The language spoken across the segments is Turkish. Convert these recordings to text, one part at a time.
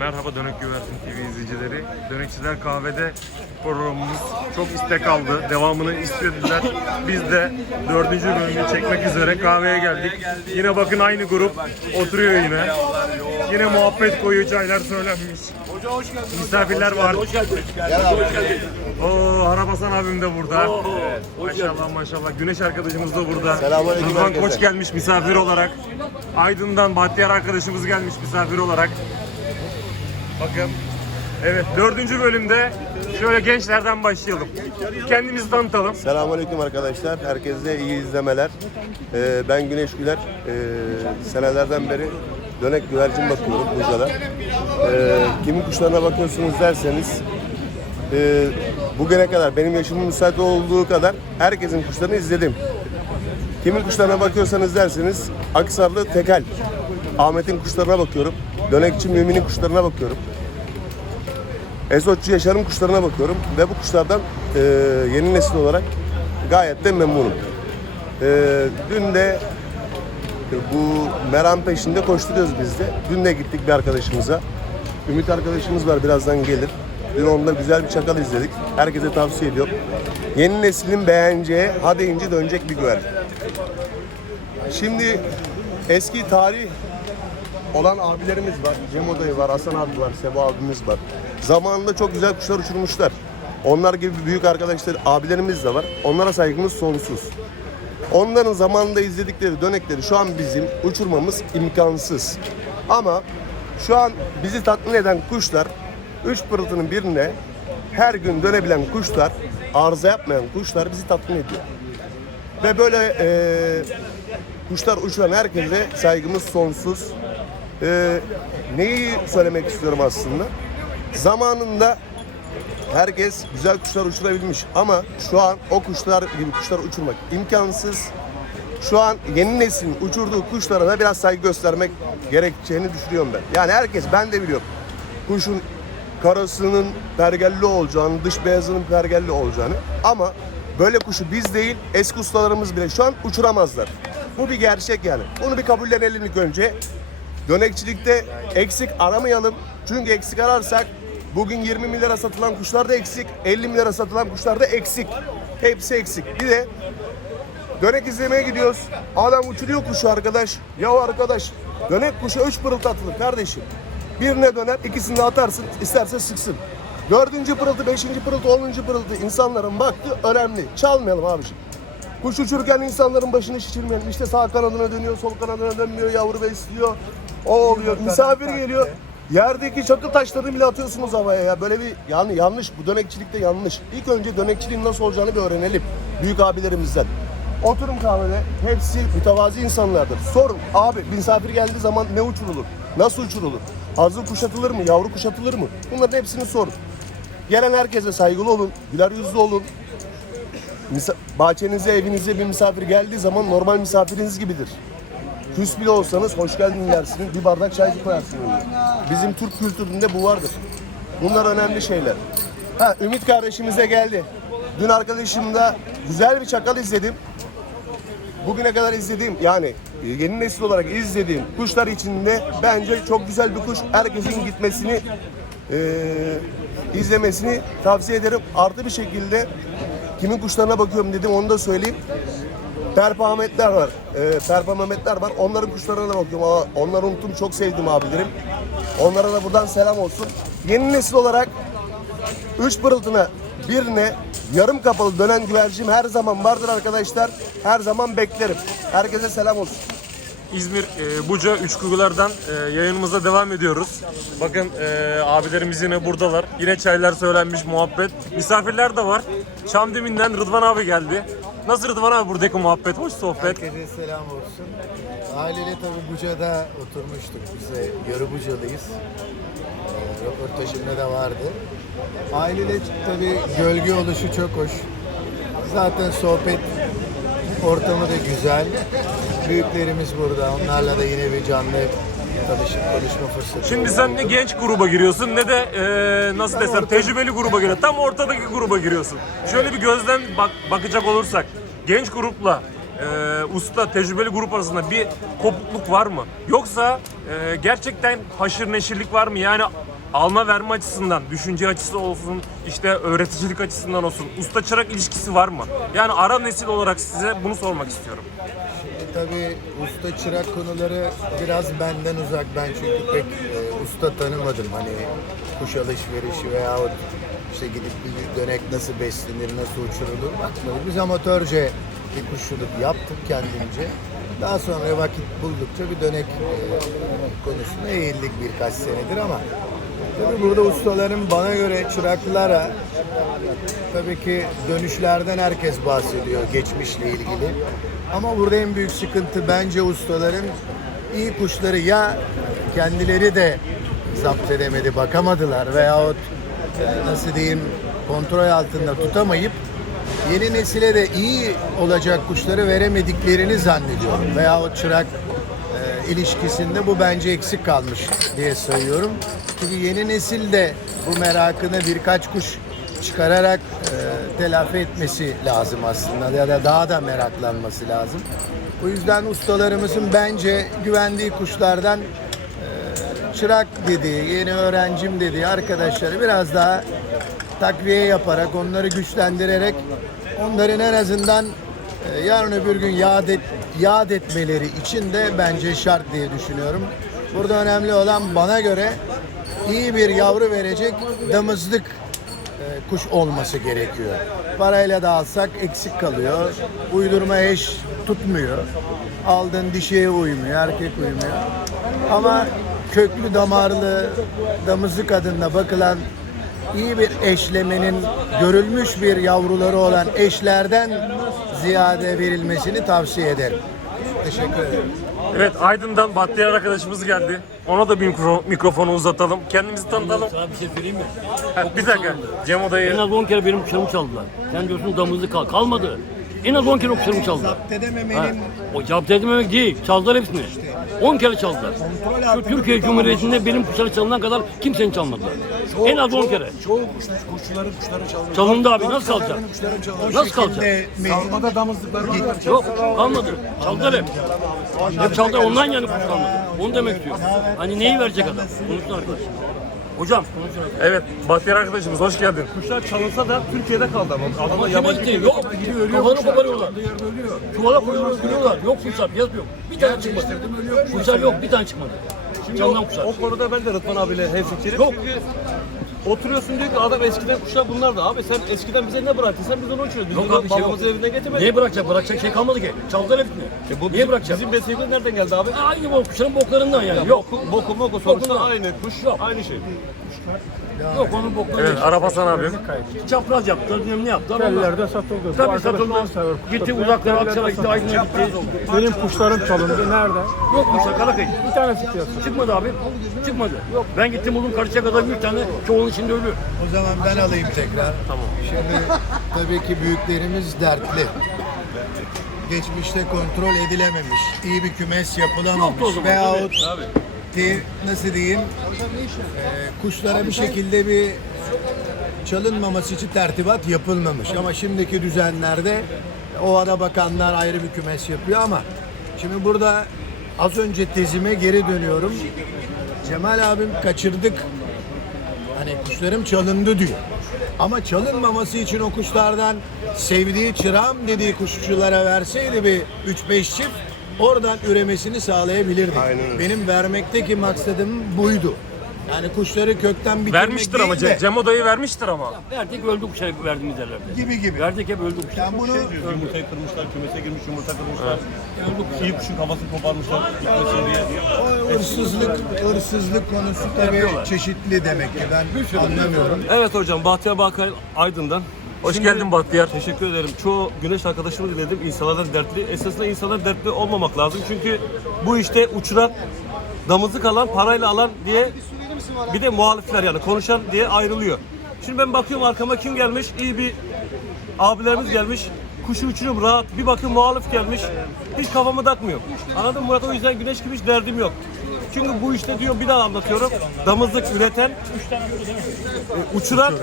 Merhaba Dönük Güvercin TV izleyicileri. Dönekçiler Kahve'de programımız çok istek aldı. Devamını istediler. Biz de dördüncü bölümünü çekmek üzere kahveye geldik. Yine bakın aynı grup oturuyor yine. Yine muhabbet koyu çaylar söylenmiş. Misafirler var. Hoş geldin. Oo Harabasan abim de burada. Maşallah maşallah. Güneş arkadaşımız da burada. Selamünaleyküm Rıdvan. Koç gelmiş misafir olarak. Aydın'dan Bahtiyar arkadaşımız gelmiş misafir olarak. Bakın. Evet dördüncü bölümde şöyle gençlerden başlayalım. Kendimizi tanıtalım. Selamünaleyküm arkadaşlar. Herkese iyi izlemeler. Ee, ben Güneş Güler. Ee, senelerden beri dönek güvercin bakıyorum Buca'da. Ee, kimin kuşlarına bakıyorsunuz derseniz e, bugüne kadar benim yaşımın müsait olduğu kadar herkesin kuşlarını izledim. Kimin kuşlarına bakıyorsanız derseniz Aksarlı Tekel. Ahmet'in kuşlarına bakıyorum. Dönekçi Mümin'in kuşlarına bakıyorum. Esotçu Yaşar'ın kuşlarına bakıyorum ve bu kuşlardan e, yeni nesil olarak gayet de memnunum. E, dün de bu meram peşinde koşturuyoruz biz de. Dün de gittik bir arkadaşımıza. Ümit arkadaşımız var birazdan gelir. Dün onda güzel bir çakal izledik. Herkese tavsiye ediyorum. Yeni neslin beğeneceği, ha deyince dönecek bir güvercin. Şimdi eski tarih olan abilerimiz var. Cemo dayı var, Hasan abi var, Sebo abimiz var. Zamanında çok güzel kuşlar uçurmuşlar. Onlar gibi büyük arkadaşlar, abilerimiz de var. Onlara saygımız sonsuz. Onların zamanında izledikleri dönekleri şu an bizim uçurmamız imkansız. Ama şu an bizi tatmin eden kuşlar, üç pırıltının birine her gün dönebilen kuşlar, arıza yapmayan kuşlar bizi tatmin ediyor. Ve böyle eee kuşlar uçuran herkese saygımız sonsuz. Ee, neyi söylemek istiyorum aslında? Zamanında herkes güzel kuşlar uçurabilmiş ama şu an o kuşlar gibi kuşlar uçurmak imkansız. Şu an yeni neslin uçurduğu kuşlara da biraz saygı göstermek gerekeceğini düşünüyorum ben. Yani herkes, ben de biliyorum. Kuşun karasının pergelli olacağını, dış beyazının pergelli olacağını. Ama böyle kuşu biz değil, eski ustalarımız bile şu an uçuramazlar. Bu bir gerçek yani. Bunu bir kabullenelim ilk önce. Dönekçilikte eksik aramayalım. Çünkü eksik ararsak bugün 20 milyara satılan kuşlar da eksik, 50 milyara satılan kuşlar da eksik. Hepsi eksik. Bir de dönek izlemeye gidiyoruz. Adam uçuruyor kuşu arkadaş. Ya arkadaş dönek kuşu 3 pırıltı atılır kardeşim. Birine döner ikisini de atarsın isterse sıksın. Dördüncü pırıltı, beşinci pırıltı, onuncu pırıltı insanların baktı önemli. Çalmayalım abiciğim. Kuş uçururken insanların başını şişirmeyelim. İşte sağ kanadına dönüyor, sol kanadına dönmüyor, yavru besliyor. O oluyor. Misafir geliyor. Yerdeki çakıl taşlarını bile atıyorsunuz havaya ya. Böyle bir yani yanlış. Bu dönekçilikte yanlış. İlk önce dönekçiliğin nasıl olacağını bir öğrenelim. Büyük abilerimizden. Oturun kahvede. Hepsi mütevazi insanlardır. Sorun. Abi misafir geldiği zaman ne uçurulur? Nasıl uçurulur? Hazır kuş atılır mı? Yavru kuş atılır mı? Bunların hepsini sorun. Gelen herkese saygılı olun. Güler yüzlü olun. Misa- bahçenize, evinize bir misafir geldiği zaman normal misafiriniz gibidir. Küs bile olsanız hoş geldin dersiniz, bir bardak çay koyarsınız. Bizim Türk kültüründe bu vardır. Bunlar önemli şeyler. Ha, Ümit kardeşimiz de geldi. Dün arkadaşımda güzel bir çakal izledim. Bugüne kadar izlediğim yani yeni nesil olarak izlediğim kuşlar içinde bence çok güzel bir kuş. Herkesin gitmesini eee, izlemesini tavsiye ederim. Artı bir şekilde kimin kuşlarına bakıyorum dedim onu da söyleyeyim. Perpa Ahmetler var. Ee, Perpa Mehmetler var. Onların kuşlarına da bakıyorum. Aa, Onları unuttum. Çok sevdim abilerim. Onlara da buradan selam olsun. Yeni nesil olarak üç pırıltına birine yarım kapalı dönen güvercim her zaman vardır arkadaşlar. Her zaman beklerim. Herkese selam olsun. İzmir e, Buca Üçkugular'dan e, yayınımıza devam ediyoruz. Bakın e, abilerimiz yine buradalar. Yine çaylar söylenmiş, muhabbet. Misafirler de var. Çamdeminden Rıdvan abi geldi. Nasıl Rıdvan abi buradaki muhabbet, hoş sohbet. Herkese selam olsun. Aileyle tabii Buca'da oturmuştuk. Biz de yarı Buca'lıyız. Ee, röportajımda da vardı. Aileyle tabii gölge oluşu çok hoş. Zaten sohbet ortamı da güzel. Büyüklerimiz burada. Onlarla da yine bir canlı tanışıp konuşma fırsatı Şimdi sen ne genç gruba giriyorsun ne de e, nasıl desem tecrübeli gruba giriyorsun. Tam ortadaki gruba giriyorsun. Şöyle bir gözden bak, bakacak olursak genç grupla e, usta, tecrübeli grup arasında bir kopukluk var mı? Yoksa e, gerçekten haşır neşirlik var mı? Yani alma verme açısından, düşünce açısı olsun, işte öğreticilik açısından olsun, usta çırak ilişkisi var mı? Yani ara nesil olarak size bunu sormak istiyorum. Tabii usta çırak konuları biraz benden uzak. Ben çünkü pek e, usta tanımadım. Hani kuş alışverişi veyahut işte gidip bir dönek nasıl beslenir, nasıl uçurulur bakmadık. Biz amatörce bir kuşçuluk yaptık kendimce. Daha sonra vakit buldukça bir dönek e, konusuna eğildik birkaç senedir ama tabii burada ustaların bana göre çıraklara Tabii ki dönüşlerden herkes bahsediyor geçmişle ilgili. Ama burada en büyük sıkıntı bence ustaların iyi kuşları ya kendileri de zapt edemedi, bakamadılar veyahut e, nasıl diyeyim kontrol altında tutamayıp yeni nesile de iyi olacak kuşları veremediklerini zannediyorum. Veyahut çırak e, ilişkisinde bu bence eksik kalmış diye sayıyorum. Çünkü yeni nesil de bu merakını birkaç kuş çıkararak e, telafi etmesi lazım aslında ya da daha da meraklanması lazım. O yüzden ustalarımızın bence güvendiği kuşlardan e, çırak dediği, yeni öğrencim dediği arkadaşları biraz daha takviye yaparak, onları güçlendirerek onların en azından e, yarın öbür gün yad, et, yad etmeleri için de bence şart diye düşünüyorum. Burada önemli olan bana göre iyi bir yavru verecek damızlık e, kuş olması gerekiyor. Parayla da alsak eksik kalıyor. Uydurma eş tutmuyor. Aldığın dişiye uymuyor, erkek uymuyor. Ama köklü damarlı damızlık adında bakılan iyi bir eşlemenin görülmüş bir yavruları olan eşlerden ziyade verilmesini tavsiye ederim. Teşekkür ederim. Evet Aydın'dan Bahtiyar arkadaşımız geldi. Ona da bir mikro, mikrofonu uzatalım. Kendimizi tanıtalım. Sana bir şey söyleyeyim mi? Ha, bir dakika. Cem En odayı az 10 kere benim kuşlarımı çaldılar. Sen diyorsun damızlık kal. Kalmadı. En az 10 kere kuşlarımı çaldılar. Ha, o cevap edememek değil. Çaldılar hepsini. 10 kere çaldılar. Şu Türkiye Cumhuriyeti'nde benim kuşları çalınan kadar kimsenin çalmadılar. En az 10 kere. Çoğu kuş, kuşçuların kuşları çalınıyor. Çalındı abi nasıl kalacak? Nasıl kalacak? Salmada damızlıklar var. Yok kalmadı. Çaldılar hep. Hep çaldılar ondan yani kuş kalmadı. Onu demek istiyorum. Hani neyi verecek adam? Konuşsun arkadaş. Hocam. Evet Bahtiyar arkadaşımız hoş geldin. Kuşlar çalınsa da Türkiye'de kaldı ama. Adamlar yabancı değil. Yok. Kafanı koparıyorlar. Çuvala koyuyorlar, öldürüyorlar. Yok kuşlar, piyaz yok. Bir tane çıkmadı. Kuşlar yok, bir tane çıkmadı. Çalınan kuşlar. O konuda ben de Rıdvan abiyle hemfikirim. Yok. Çünkü oturuyorsun diyor ki adam eskiden kuşlar bunlar da. Abi sen eskiden bize ne bıraktın? Sen bizden onu uçuruyorsun. Biz Yok bunu abi, şey yok. evinden getirmedik. Niye bırakacak? Bırakacak şey kalmadı ki. Çaldılar hepsini. E bu Niye bizim, bırakacak? bizim mesleğimiz nereden geldi abi? Aynı bu kuşların boklarından yani. Yok. Boku, boku moku sonuçta Bokundan. aynı. Kuş Yok. aynı şey. Yok onun boklarından. Evet Arap Hasan abi. Çapraz yaptılar, bilmem ne yaptılar. Ellerde satıldı. Tabii satıldı. Gitti uzaklara, Akçay'a gitti, Aydın'a gitti. Benim kuşlarım çalındı. Nerede? Yok kuşlar, Karakay. Bir tanesi piyasada. Çıkmadı abi. Çıkmadı. Yok. Ben gittim buldum karışacak kadar bir tane çoğunun içinde ölü. O zaman ben alayım tekrar. Tamam. Şimdi tabii ki büyüklerimiz dertli. Geçmişte kontrol edilememiş, iyi bir kümes o yapılamamış zaman, veyahut ki nasıl diyeyim e, kuşlara bir şekilde bir çalınmaması için tertibat yapılmamış. Ama şimdiki düzenlerde ovada bakanlar ayrı bir kümes yapıyor ama şimdi burada az önce tezime geri dönüyorum. Cemal abim kaçırdık Hani kuşlarım çalındı diyor. Ama çalınmaması için o kuşlardan sevdiği çırağım dediği kuşçulara verseydi bir 3-5 çift oradan üremesini sağlayabilirdik. Aynen öyle. Benim vermekteki maksadım buydu. Yani kuşları kökten bitirmek Vermiştir ama değil de Cem, odayı vermiştir ama. Verdik öldü kuşlar verdiğimiz yerlerde. gibi gibi. Verdik hep öldü kuşlar. Yani bunu Yumurtayı kırmışlar, kümese girmiş yumurta kırmışlar. İyi kuşun kafasını koparmışlar gitmesin diye. o hırsızlık, hırsızlık konusu tabii çeşitli demek ki ben anlamıyorum. Evet hocam Bahtiyar Bakay Aydın'dan. Hoş Şimdi- geldin Bahtiyar. Teşekkür ederim. Çoğu güneş arkadaşımı dinledim. İnsanlardan dertli. Esasında insanlar dertli olmamak lazım. Çünkü bu işte uçuran, damızlık alan, parayla alan diye bir de muhalifler yani konuşan diye ayrılıyor. Şimdi ben bakıyorum arkama kim gelmiş? İyi bir abilerimiz gelmiş. Kuşu uçuruyorum rahat. Bir bakıyorum muhalif gelmiş. Hiç kafamı takmıyor. Anladın mı Murat? O yüzden güneş gibi hiç derdim yok. Çünkü bu işte diyor bir daha anlatıyorum. Damızlık üreten, e, uçuran,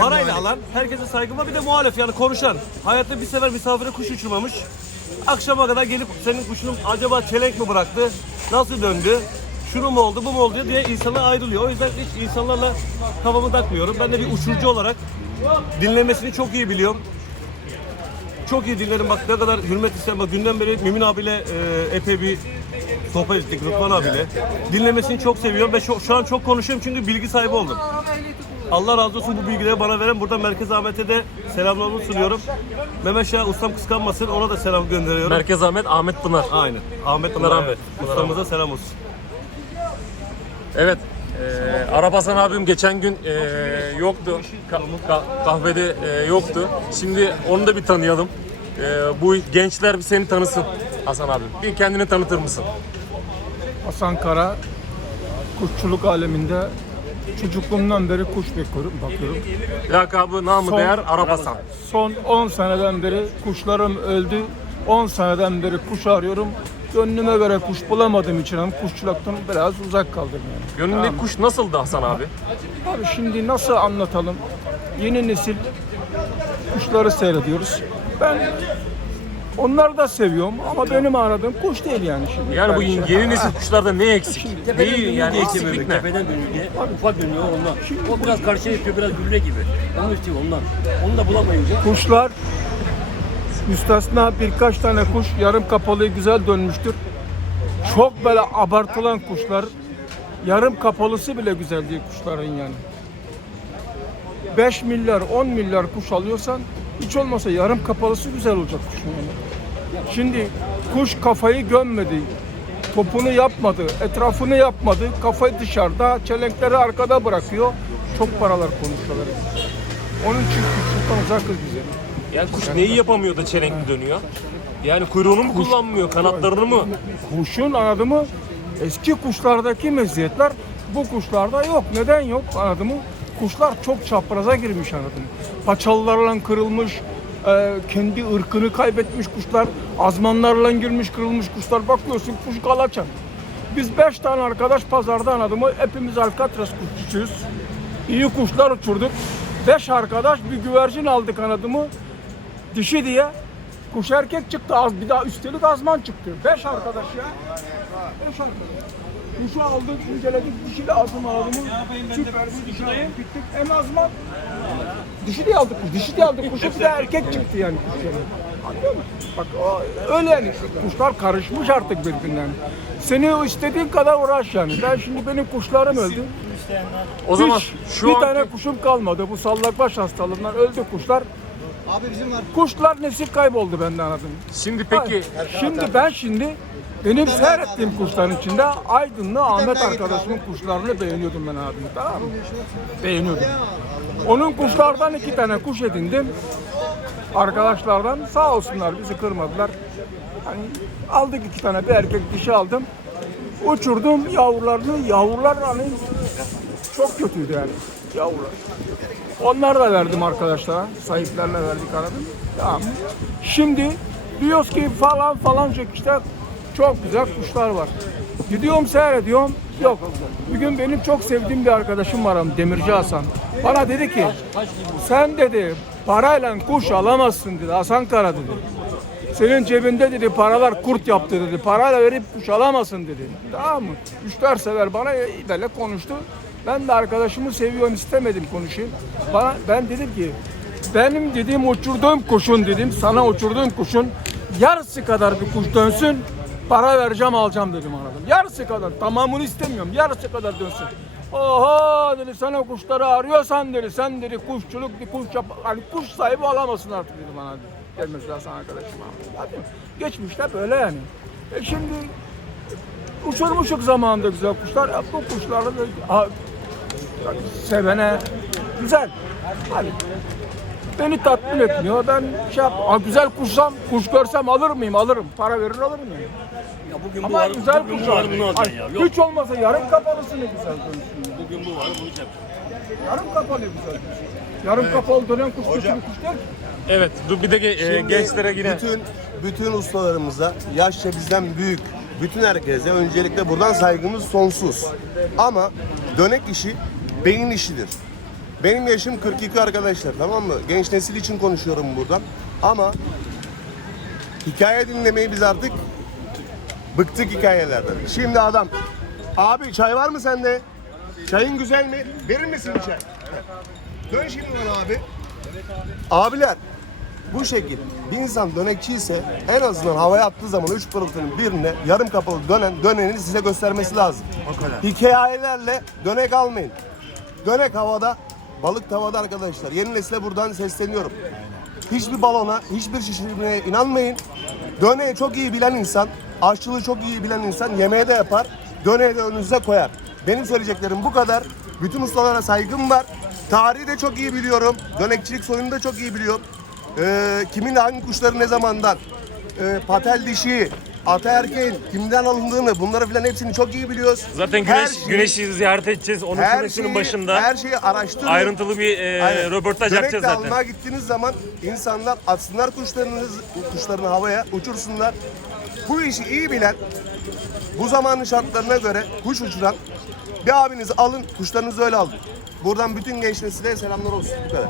parayla alan, herkese saygım var. Bir de muhalif yani konuşan. Hayatta bir sefer misafire kuş uçurmamış. Akşama kadar gelip senin kuşunun acaba çelenk mi bıraktı? Nasıl döndü? Şunu mu oldu, bu mu oldu diye insanlar ayrılıyor. O yüzden hiç insanlarla kafamı takmıyorum. Ben de bir uçurucu olarak dinlemesini çok iyi biliyorum. Çok iyi dinlerim bak ne kadar hürmet isterim. Bak günden beri Mümin abiyle e, epey bir sohbet ettik Rıdvan abiyle. Dinlemesini çok seviyorum ve şu, şu an çok konuşuyorum çünkü bilgi sahibi oldum. Allah razı olsun bu bilgileri bana veren. Burada Merkez Ahmet'e de selamlarımı sunuyorum. Mehmet Şah ustam kıskanmasın ona da selam gönderiyorum. Merkez Ahmet, Ahmet Pınar. Aynen. Ahmet Pınar Pınar Ahmet. Ustamıza selam olsun. Evet. E, Arap Hasan abim geçen gün e, yoktu. Ka- ka- kahvede e, yoktu. Şimdi onu da bir tanıyalım. E, bu gençler bir seni tanısın Hasan abim. Bir kendini tanıtır mısın? Hasan Kara, kuşçuluk aleminde çocukluğumdan beri kuş bakıyorum. bakıyorum. Lakabı namı Son- değer Arap Hasan. Son 10 seneden beri kuşlarım öldü. 10 seneden beri kuş arıyorum. Gönlüme göre kuş bulamadığım için hem kuşçuluktan biraz uzak kaldım yani. Gönlündeki kuş nasıldı Hasan abi? Abi şimdi nasıl anlatalım? Yeni nesil kuşları seyrediyoruz. Ben onları da seviyorum ama benim aradığım kuş değil yani şimdi. Yani bu yeni nesil kuşlarda ne eksik? Tepeden Neyi dönüyor yani diye eksiklik ne? Tepeden dönüyor diye. Ufak dönüyor ondan. O biraz karşıya yapıyor, biraz gülle gibi. Onu istiyor ondan. Onu da bulamayınca Kuşlar müstesna birkaç tane kuş yarım kapalı güzel dönmüştür. Çok böyle abartılan kuşlar yarım kapalısı bile güzel değil kuşların yani. 5 milyar 10 milyar kuş alıyorsan hiç olmasa yarım kapalısı güzel olacak kuşun yani. Şimdi kuş kafayı gömmedi. Topunu yapmadı, etrafını yapmadı, kafayı dışarıda, çelenkleri arkada bırakıyor. Çok paralar konuşuyorlar. Onun için kuşluktan uzakız biz yani. Kuş neyi yapamıyor da çelenkli dönüyor? Yani kuyruğunu mu kullanmıyor, kanatlarını mı? Kuşun anladın mı? Eski kuşlardaki meziyetler bu kuşlarda yok. Neden yok anladın mı? Kuşlar çok çapraza girmiş anladın? Paçalılarla kırılmış, e, kendi ırkını kaybetmiş kuşlar, azmanlarla girmiş kırılmış kuşlar. Bakıyorsun kuş kalaçan. Biz beş tane arkadaş pazarda anladın mı? Hepimiz Alcatraz kuşçuyuz. İyi kuşlar uçurduk. Beş arkadaş bir güvercin aldık anladın mı? Dişi diye. Kuş erkek çıktı az bir daha üstelik azman çıktı. Beş arkadaş ya. Beş arkadaş. Kuşu aldık, inceledik, dişi lazım aldı mı? Süper bir dişi aldık, bittik. En azman. Dişi diye aldık kuş, dişi diye aldık kuşu bir de erkek çıktı yani kuş yani. Anlıyor musun? Bak o, öyle yani. Kuşlar karışmış artık birbirinden. Seni istediğin kadar uğraş yani. Ben şimdi benim kuşlarım öldü. O zaman Hiç şu bir an tane kuşum kalmadı. Bu sallakbaş hastalığından öldü kuşlar. Abi bizim var. Kuşlar nesil kayboldu benden anladım. şimdi peki Şimdi ben şimdi benim seyrettiğim kuşların içinde Aydınlı Ahmet arkadaşımın kuşlarını beğeniyordum ben abi. Tamam mı? Beğeniyordum. Onun kuşlardan iki tane kuş edindim. Arkadaşlardan sağ olsunlar bizi kırmadılar. Hani aldık iki tane bir erkek dişi aldım. Uçurdum yavrularını. Yavrular hani çok kötüydü yani yavrular. Onları da verdim arkadaşlara. Sahiplerine verdik aradım. Tamam. Şimdi diyoruz ki falan falan işte çok güzel kuşlar var. Gidiyorum seyrediyorum. Yok. Bugün benim çok sevdiğim bir arkadaşım var Demirci Hasan. Bana dedi ki sen dedi parayla kuş alamazsın dedi Hasan Kara dedi. Senin cebinde dedi paralar kurt yaptı dedi. Parayla verip kuş alamazsın dedi. Tamam mı? Üç dört sefer bana böyle konuştu. Ben de arkadaşımı seviyorum istemedim konuşayım. Bana, ben dedim ki benim dediğim uçurduğum kuşun dedim sana uçurduğum kuşun yarısı kadar bir kuş dönsün para vereceğim alacağım dedim anladım. Yarısı kadar tamamını istemiyorum yarısı kadar dönsün. Oha dedi sana kuşları arıyorsan dedi sen dedi kuşçuluk bir kuş yap hani kuş sahibi olamazsın artık dedi bana dedi. Gel mesela sana arkadaşım abi. Hadi. Geçmişte böyle yani. E şimdi uçurmuşuk zamanında güzel kuşlar. Ya bu kuşlarla da sevene güzel. Hani beni tatmin etmiyor. Ben şey yap, güzel kuşsam, kuş görsem alır mıyım? Alırım. Para verir alırım yani. ya bugün bu Ama var, güzel bugün kuş bu var. bunu alacaksın ya. Yok. Hiç olmasa yarım kapalısını güzel dönsün. Bugün bu var bunu yapacaksın. Yarım kapalı güzel dönsün. Yarım kapalı dönen kuş kötü bir kuş ki. evet dur bir de ge- e, Şimdi gençlere yine bütün bütün ustalarımıza, yaşça bizden büyük bütün herkese öncelikle buradan saygımız sonsuz. Ama dönek işi beyin işidir. Benim yaşım 42 arkadaşlar tamam mı? Genç nesil için konuşuyorum buradan. Ama Hikaye dinlemeyi biz artık bıktık hikayelerden. Şimdi adam, abi çay var mı sende? Çayın güzel mi? Verir misin bir çay? Dön şimdi bana abi. Abiler, bu şekil bir insan dönekçi ise en azından havaya attığı zaman üç pırıltının birine yarım kapalı dönen döneni size göstermesi lazım. Hikayelerle dönek almayın. Dönek havada, balık tavada arkadaşlar. Yeni nesile buradan sesleniyorum. Hiçbir balona, hiçbir şişirmeye inanmayın. Döneği çok iyi bilen insan, aşçılığı çok iyi bilen insan yemeğe de yapar. Döneği de önünüze koyar. Benim söyleyeceklerim bu kadar. Bütün ustalara saygım var. Tarihi de çok iyi biliyorum. Dönekçilik soyunu da çok iyi biliyorum. Ee, kimin hangi kuşları ne zamandan, e, patel dişi, ata erkeğin kimden alındığını bunları filan hepsini çok iyi biliyoruz. Zaten güneş şeyi- güneşi ziyaret edeceğiz. Onun her şeyi, başında her şeyi araştırın. ayrıntılı bir e, Aynen. röportaj Dönekle yapacağız zaten. almaya gittiğiniz zaman insanlar atsınlar kuşlarını, kuşlarını havaya uçursunlar. Bu işi iyi bilen, bu zamanın şartlarına göre kuş uçuran bir abinizi alın, kuşlarınızı öyle alın. Buradan bütün genç nesile selamlar olsun. Bu kadar.